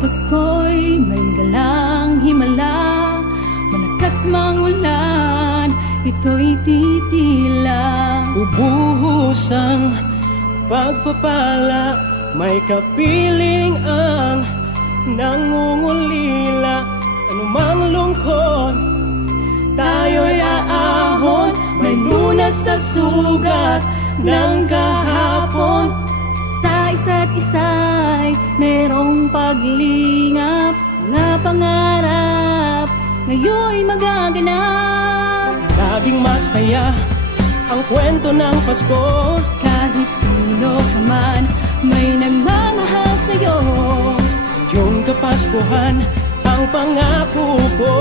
Pasko'y may dalang himala, malakas mang ulan, ito'y titila. Ubuhos ang pagpapala, may kapiling ang nangungulila. Anumang lungkot, Tayo'y aahon, may lunas sa sugat ng kahapon. Sa isa't isa'y merong paglingap, mga pangarap ngayon'y magaganap. laging masaya ang kwento ng Pasko. Kahit sino ka man, may nagmamahal sa'yo. Yung Kapaskuhan ang pangako ko.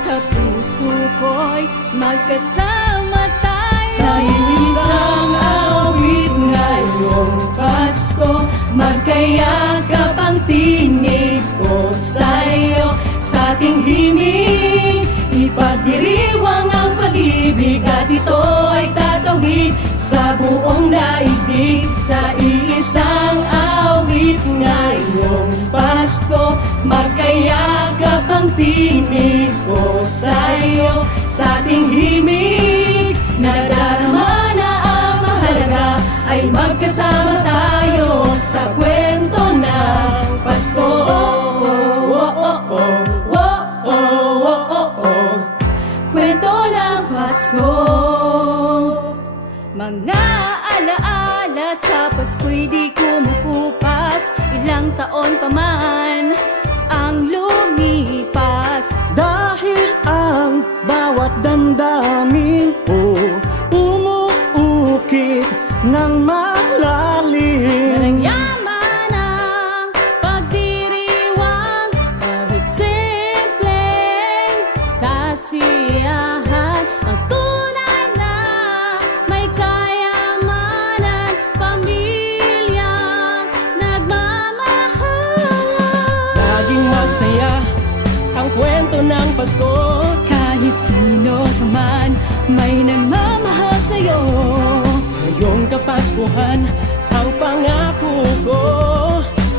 Sa puso ko'y magkasama tayo. Sa isang awit ngayong Pasko, magkayakap ang tinig ko sa'yo. Sa ating himig, ipagdiriwang ang pag-ibig, at ito ay tatawid sa buong daigdig. Sa iisang awit ngayong Pasko, magkayakap ang tinig ko sa'yo. Sa ating himig, nadarama na ang mahalaga, ay magkasama tayo sa kwento ng Pasko. Kwento ng Pasko. Mga alaala sa Pasko'y di kumukupas, ilang taon pa man ang lumipas. Dahil ang bawat damdamin ko umuukit ng malalim. Narangyaman ang pagdiriwang, kahit simpleng kasiyahan. Ang tunay na may kayamanan, pamilyang nagmamahalan. Laging masaya ang kwento ng Pasko. Kahit sino ka man, may nagmamahal sa'yo. Ngayong Kapaskuhan ang pangako ko.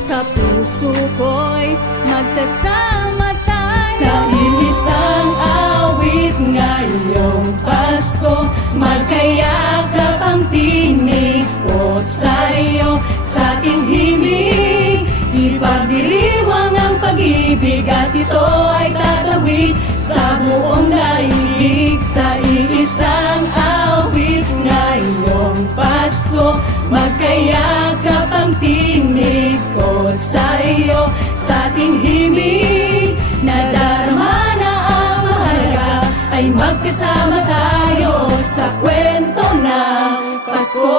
Sa puso ko'y magkasama tayo. Sa iisang awit ngayong Pasko, magkayakap ang tinig ko sa'yo. Sa ating himig, ipagdiriwang ang pag-ibig, at ito ay tatawid sa buong daigdig. Sa iisang awit ngayong Pasko, magkayakap ang tinig ko sa'yo. Sa ating himig, nadarama na ang mahalaga, ay magkasama tayo sa kwento ng Pasko.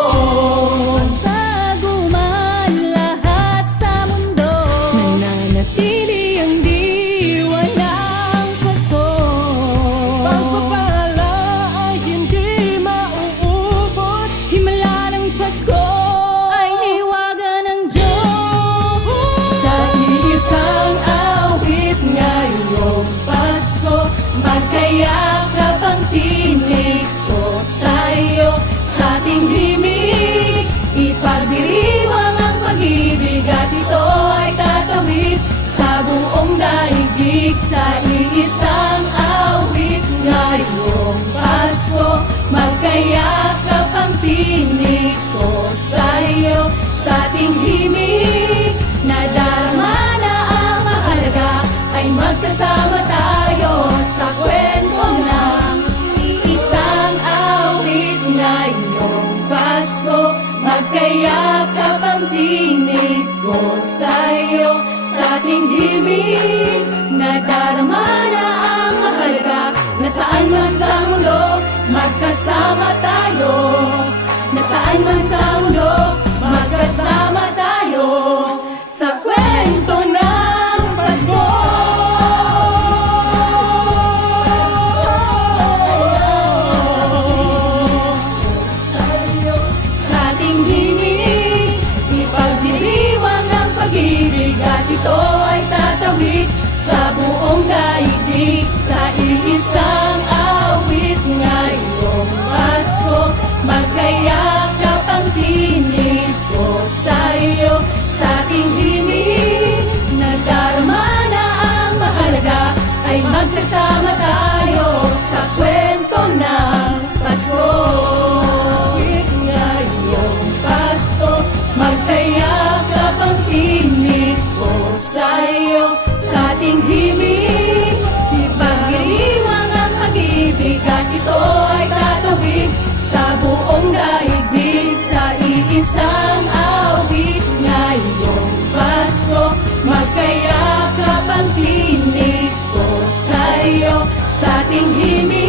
Bago man lahat sa mundo, nananatili ang diwa ng Pasko. Pagpapala ay hindi mauubos. Himala ng Pasko ay hiwaga ng Diyos. Sa iisang awit ngayong Pasko, magkayakap ang tinig ko sa'yo. Sa ating himig, ipagdiriwang ang pag-ibig, at ito ay tatawid sa buong daigdig. Sa iisang awit ngayong Pasko, magkayakap ang tinig ko sa'yo. Sa ating himig, nadarama na ang mahalaga, ay magkasama tayo sa kwento ng iisang awit ngayong Pasko. Magkayakap ang tinig ko sa'yo. Sa ating himig, nadarama na ang mahalaga, nasaan man sa mundo, magkasama tayo. Nasaan man sa mundo, magkasama tayo. buong daigdig sa iisang awit. Ngayong Pasko, magkayakap ang tinig ko sa'yo, sa ating himig